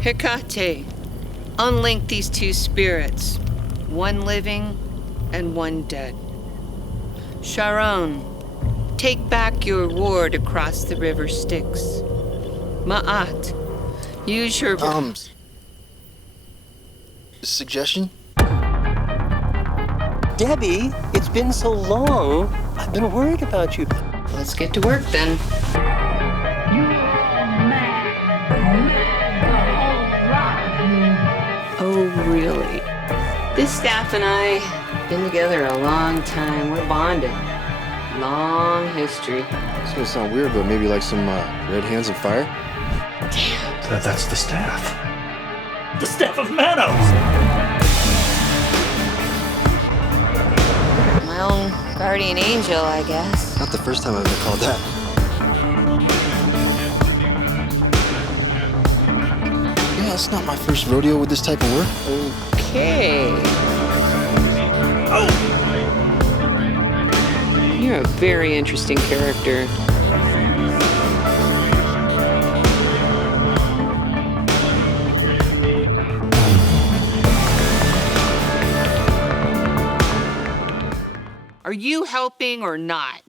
Hecate, unlink these two spirits, one living and one dead. Sharon, take back your ward across the river Styx. Ma'at, use your... Suggestion? Debbie, it's been so long. I've been worried about you. Let's get to work then. Oh, really? This staff and I have been together a long time. We're bonded. Long history. It's gonna sound weird, but maybe like some red hands and fire? Damn. So that's the staff. The staff of Manos! My own guardian angel, I guess. Not the first time I've been called that. Yeah, it's not my first rodeo with this type of work. Okay. Oh! You're a very interesting character. Are you helping or not?